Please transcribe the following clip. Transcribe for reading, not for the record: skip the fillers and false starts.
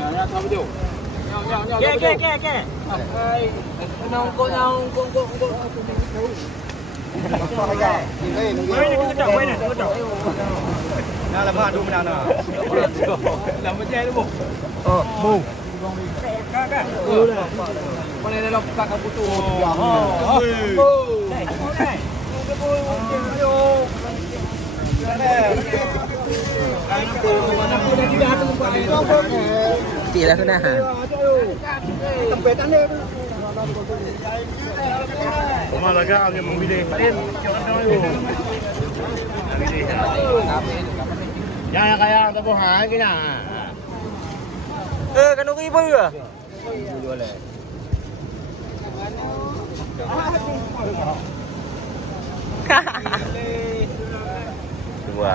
Nhau sao video. Nhau. Ke. Nong ko. Quay này, cứ chọc. Nào làm hạt đúng nào nào. Làm cái che đúng không? Mù. Kak. Con này là các putu. Chị là thế nào hả? Malaga ang yung bili. Yan kaya ang tabuhan kina. Kanong ibu ya? Dua.